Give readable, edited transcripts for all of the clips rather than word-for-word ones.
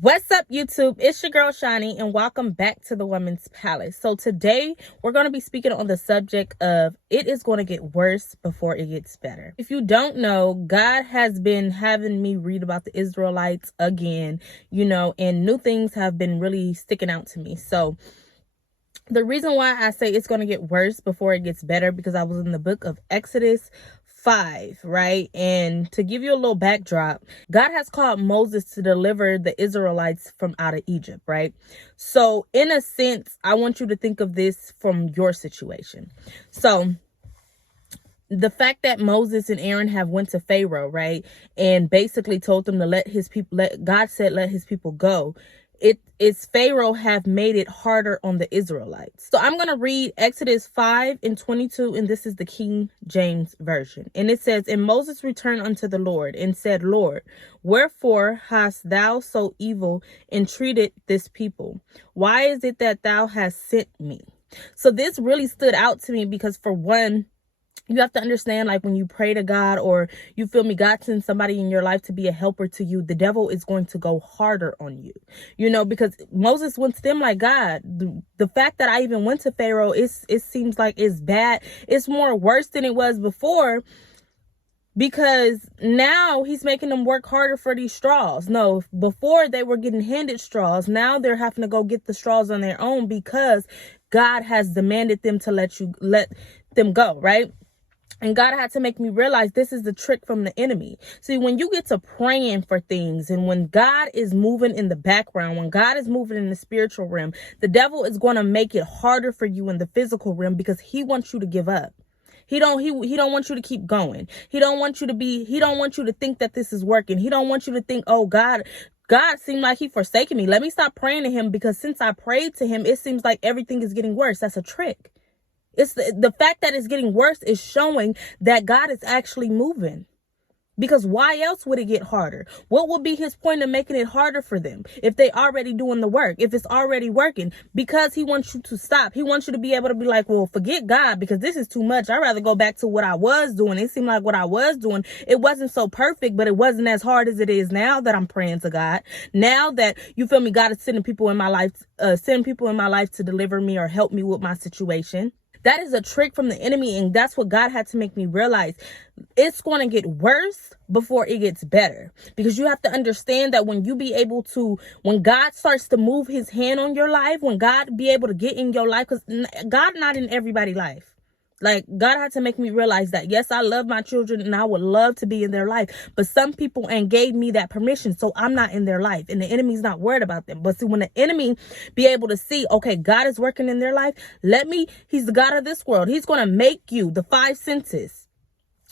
What's up, YouTube? It's your girl Shani, and welcome back to the Women's Palace. So today we're going to be speaking on the subject of it is going to get worse before it gets better. If you don't know, God has been having me read about the Israelites again, and new things have been really sticking out to me. So the reason why I say it's going to get worse before it gets better, because I was in the book of Exodus 5, right? And to give you a little backdrop, God has called Moses to deliver the Israelites from out of Egypt, right? So in a sense, I want you to think of this from your situation. So the fact that Moses and Aaron have went to Pharaoh, right? And basically told them to let his people, God said, let his people go. It's Pharaoh have made it harder on the Israelites. So I'm going to read Exodus 5:22, and this is the King James Version. And it says, "And Moses returned unto the Lord and said, Lord, wherefore hast thou so evil entreated this people? Why is it that thou hast sent me?" So this really stood out to me because, for one, you have to understand, like, when you pray to God, or you feel me, God sends somebody in your life to be a helper to you, the devil is going to go harder on you, because Moses went to them like, God, the fact that I even went to Pharaoh, it seems like it's bad. It's more worse than it was before, because now he's making them work harder for these straws. No, before they were getting handed straws. Now they're having to go get the straws on their own because God has demanded them to let them go, right? And God had to make me realize this is the trick from the enemy. See, when you get to praying for things, and when God is moving in the background, when God is moving in the spiritual realm, the devil is going to make it harder for you in the physical realm because he wants you to give up. He don't want you to keep going. He don't want you to think that this is working. He don't want you to think, oh, God seemed like he forsaken me. Let me stop praying to him, because since I prayed to him, it seems like everything is getting worse. That's a trick. It's the fact that it's getting worse is showing that God is actually moving. Because why else would it get harder? What would be his point of making it harder for them if they already doing the work, if it's already working? Because he wants you to stop. He wants you to be able to be like, well, forget God, because this is too much. I'd rather go back to what I was doing. It seemed like what I was doing, it wasn't so perfect, but it wasn't as hard as it is now that I'm praying to God. Now that, you feel me, God is sending people in my life to deliver me or help me with my situation. That is a trick from the enemy, and that's what God had to make me realize. It's going to get worse before it gets better, because you have to understand that when God starts to move his hand on your life, when God be able to get in your life, because God not in everybody's life. Like, God had to make me realize that, yes, I love my children and I would love to be in their life, but some people ain't gave me that permission, so I'm not in their life, and the enemy's not worried about them. But see, when the enemy be able to see, okay, God is working in their life, he's the God of this world. He's going to make you the five senses.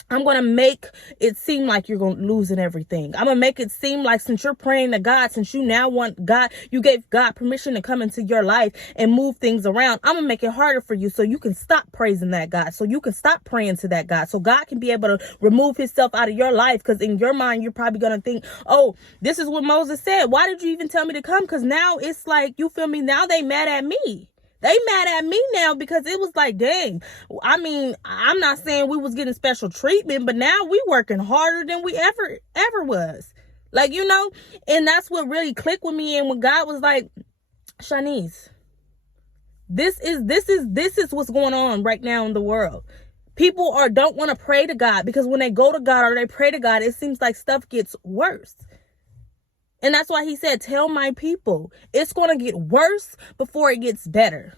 I'm going to make it seem like you're losing everything. I'm going to make it seem like, since you're praying to God, since you now want God, you gave God permission to come into your life and move things around. I'm going to make it harder for you so you can stop praising that God, so you can stop praying to that God, so God can be able to remove himself out of your life. Because in your mind, you're probably going to think, oh, this is what Moses said. Why did you even tell me to come? Because now it's like, you feel me? Now they mad at me. They mad at me now, because it was like, dang, I mean, I'm not saying we was getting special treatment, but now we working harder than we ever was. Like, and that's what really clicked with me. And when God was like, Shanice, this is what's going on right now in the world. People don't want to pray to God, because when they go to God or they pray to God, it seems like stuff gets worse. And that's why he said, tell my people, it's going to get worse before it gets better.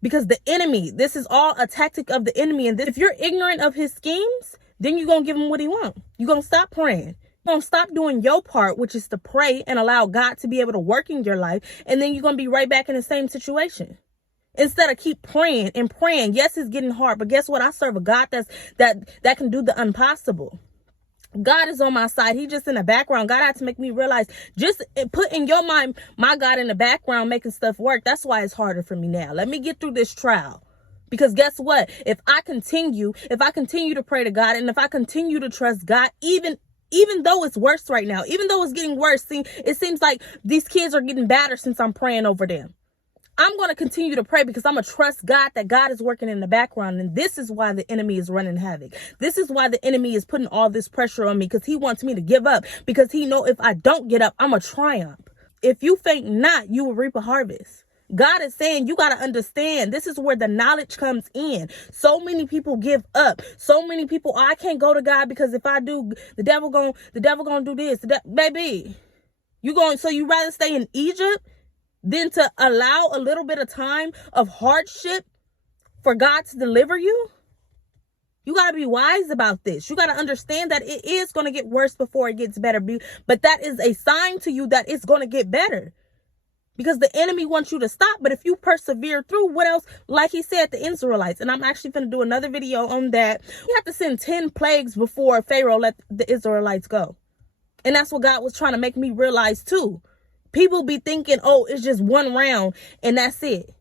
Because the enemy, this is all a tactic of the enemy. And if you're ignorant of his schemes, then you're going to give him what he wants. You're going to stop praying. You're going to stop doing your part, which is to pray and allow God to be able to work in your life. And then you're going to be right back in the same situation. Instead of keep praying and praying. Yes, it's getting hard, but guess what? I serve a God that can do the impossible. God is on my side. He just in the background. God had to make me realize, just put in your mind, my God in the background making stuff work. That's why it's harder for me now. Let me get through this trial. Because guess what? If I continue to pray to God, and if I continue to trust God, even though it's worse right now, even though it's getting worse, it seems like these kids are getting badder since I'm praying over them. I'm going to continue to pray, because I'm going to trust God that God is working in the background. And this is why the enemy is running havoc. This is why the enemy is putting all this pressure on me, because he wants me to give up, because he know if I don't get up, I'm a triumph. if you faint not, you will reap a harvest. God is saying you got to understand, this is where the knowledge comes in. So many people give up. So many people, oh, I can't go to God because if I do, the devil gonna do this. Baby, so you rather stay in Egypt than to allow a little bit of time of hardship for God to deliver you? You got to be wise about this. You got to understand that it is going to get worse before it gets better. But that is a sign to you that it's going to get better. Because the enemy wants you to stop. But if you persevere through, what else? Like he said, the Israelites. And I'm actually going to do another video on that. You have to send 10 plagues before Pharaoh let the Israelites go. And that's what God was trying to make me realize too. People be thinking, oh, it's just one round and that's it.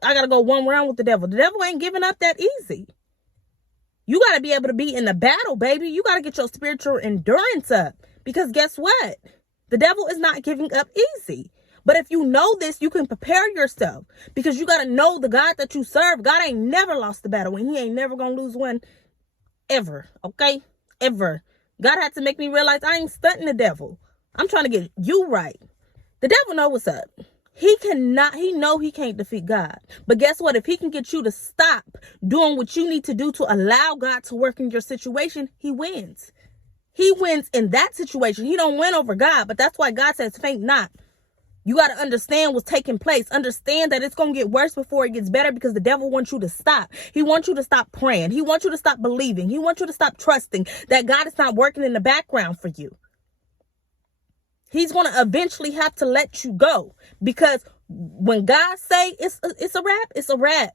I got to go one round with the devil. The devil ain't giving up that easy. You got to be able to be in the battle, baby. You got to get your spiritual endurance up. Because guess what? The devil is not giving up easy. But if you know this, you can prepare yourself. Because you got to know the God that you serve. God ain't never lost the battle. And he ain't never going to lose one ever. Okay? Ever. God had to make me realize I ain't stunting the devil. I'm trying to get you right. The devil know what's up. He know he can't defeat God. But guess what? If he can get you to stop doing what you need to do to allow God to work in your situation, he wins. He wins in that situation. He don't win over God. But that's why God says, faint not. You got to understand what's taking place. Understand that it's going to get worse before it gets better because the devil wants you to stop. He wants you to stop praying. He wants you to stop believing. He wants you to stop trusting that God is not working in the background for you. He's going to eventually have to let you go because when God say it's a wrap, it's a wrap.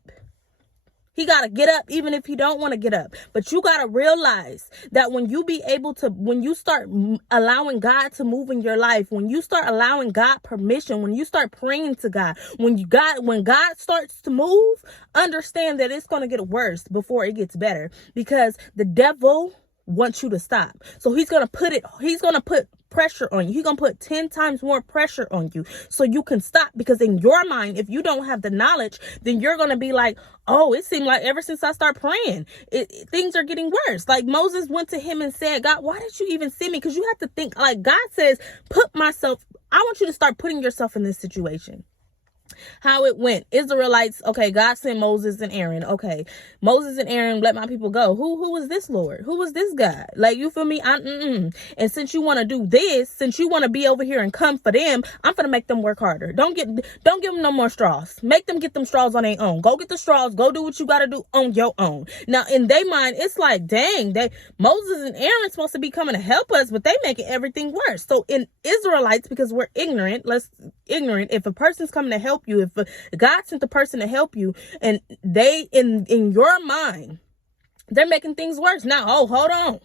He got to get up even if he don't want to get up. But you got to realize that when you start allowing God to move in your life, when you start allowing God permission, when you start praying to God, when God starts to move, understand that it's going to get worse before it gets better because the devil wants you to stop. So he's going to put pressure on you. He's going to put 10 times more pressure on you so you can stop because in your mind, if you don't have the knowledge, then you're going to be like, oh, it seemed like ever since I started praying, things are getting worse. Like Moses went to him and said, God, why did you even send me? Because you have to think like God says, I want you to start putting yourself in this situation. How it went. Israelites, okay, God sent Moses and Aaron. Okay, Moses and Aaron let my people go. Who was this Lord? Who was this God? Like, you feel me? And since you want to do this, since you want to be over here and come for them, I'm gonna make them work harder. Don't give them no more straws. Make them get them straws on their own. Go get the straws. Go do what you got to do on your own. Now, in their mind, it's like, dang, Moses and Aaron supposed to be coming to help us, but they making everything worse. So in Israelites, because we're ignorant, if a person's coming to help you, if God sent the person to help you and they in your mind they're making things worse. Now, oh, hold on,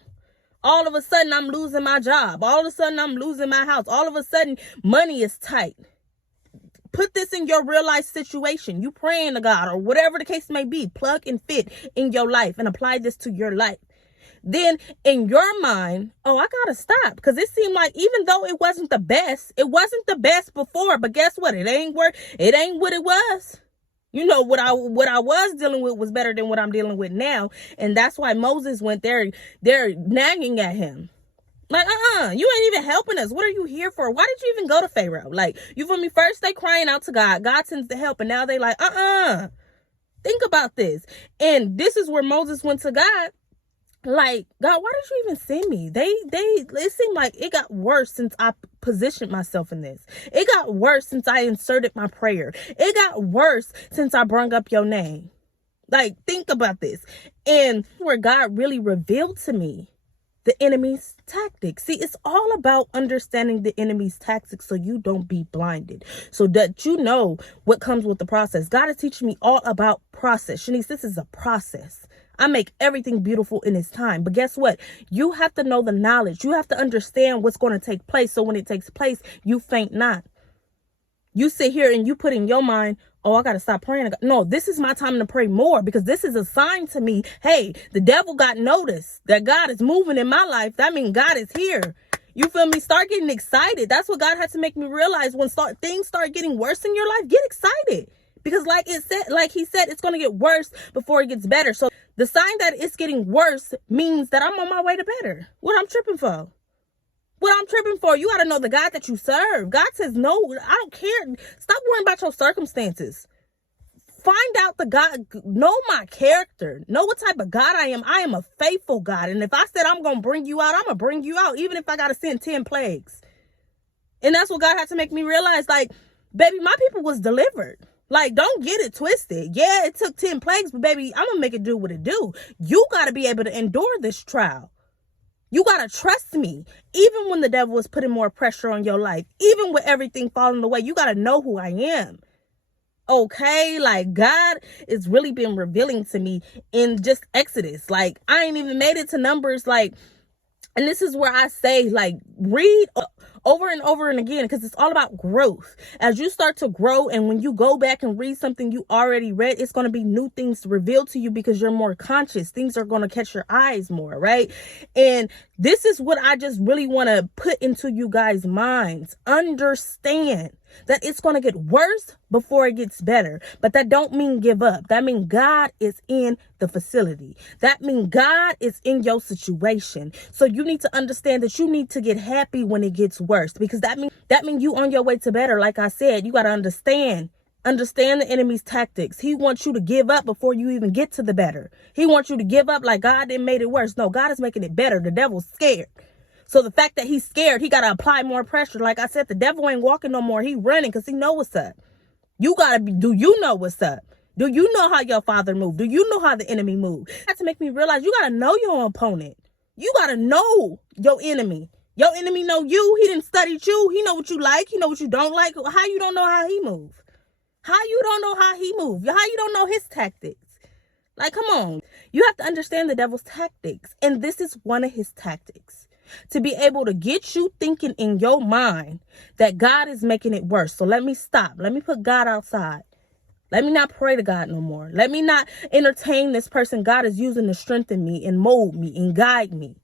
all of a sudden I'm losing my job, all of a sudden I'm losing my house, all of a sudden money is tight. Put this in your real life situation. You praying to God or whatever the case may be, plug and fit in your life and apply this to your life. Then in your mind, oh, I gotta stop because it seemed like even though it wasn't the best before, but guess what? It ain't what it was. You know, what I was dealing with was better than what I'm dealing with now. And that's why Moses went there. They're nagging at him. Like, you ain't even helping us. What are you here for? Why did you even go to Pharaoh? Like, you feel me? First they crying out to God. God sends the help. And now they like, think about this. And this is where Moses went to God. Like, God, why did you even send me? It seemed like it got worse since I positioned myself in this. It got worse since I inserted my prayer. It got worse since I brung up your name. Like, think about this. And where God really revealed to me the enemy's tactics. See, it's all about understanding the enemy's tactics so you don't be blinded. So that you know what comes with the process. God is teaching me all about process. Shanice, this is a process. I make everything beautiful in its time. But guess what? You have to know the knowledge. You have to understand what's going to take place. So when it takes place, you faint not. You sit here and you put in your mind, oh, I got to stop praying. No, this is my time to pray more because this is a sign to me. Hey, the devil got notice that God is moving in my life. That means God is here. You feel me? Start getting excited. That's what God had to make me realize. When things start getting worse in your life, get excited. Because like he said, it's going to get worse before it gets better. So the sign that it's getting worse means that I'm on my way to better. What I'm tripping for? what I'm tripping for. You got to know the God that you serve. God says, no, I don't care. Stop worrying about your circumstances. Find out the God, know my character, know what type of God I am. I am a faithful God. And if I said I'm going to bring you out, I'm going to bring you out, even if I got to send 10 plagues. And that's what God had to make me realize, like, baby, my people was delivered. Like, don't get it twisted. Yeah, it took 10 plagues, but baby, I'm going to make it do what it do. You got to be able to endure this trial. You got to trust me. Even when the devil is putting more pressure on your life, even with everything falling away, you got to know who I am. Okay, like, God is really been revealing to me in just Exodus. Like, I ain't even made it to Numbers. Like, and this is where I say, like, read over and over and again, because it's all about growth. As you start to grow, and when you go back and read something you already read, it's going to be new things revealed to you because you're more conscious. Things are going to catch your eyes more, right? And this is what I just really want to put into you guys' minds. Understand that it's going to get worse before it gets better. But that don't mean give up. That means God is in the facility. That means God is in your situation. So you need to understand that you need to get happy when it gets worse, because that means you on your way to better. Like I said, you got to understand the enemy's tactics. He wants you to give up before you even get to the better. He wants you to give up like God didn't made it worse. No, God is making it better. The devil's scared. So the fact that he's scared, he got to apply more pressure. Like I said, the devil ain't walking no more. He running because he know what's up. You got to be, do you know what's up? Do you know how your father moved? Do you know how the enemy moved? That's to make me realize you got to know your opponent. You got to know your enemy. Your enemy know you. He didn't study you. He know what you like. He know what you don't like. How you don't know how he move? How you don't know how he move? How you don't know his tactics? Like, come on. You have to understand the devil's tactics. And this is one of his tactics. To be able to get you thinking in your mind that God is making it worse. So let me stop. Let me put God outside. Let me not pray to God no more. Let me not entertain this person God is using to strengthen me and mold me and guide me.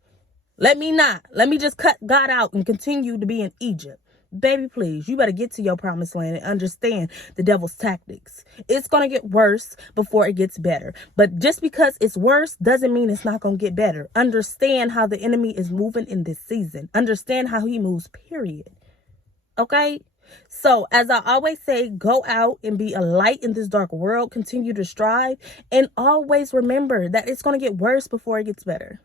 Let me not. Let me just cut God out and continue to be in Egypt. Baby, please, you better get to your promised land and understand the devil's tactics. It's going to get worse before it gets better. But just because it's worse doesn't mean it's not going to get better. Understand how the enemy is moving in this season. Understand how he moves, period. Okay? So, as I always say, go out and be a light in this dark world. Continue to strive. And always remember that it's going to get worse before it gets better.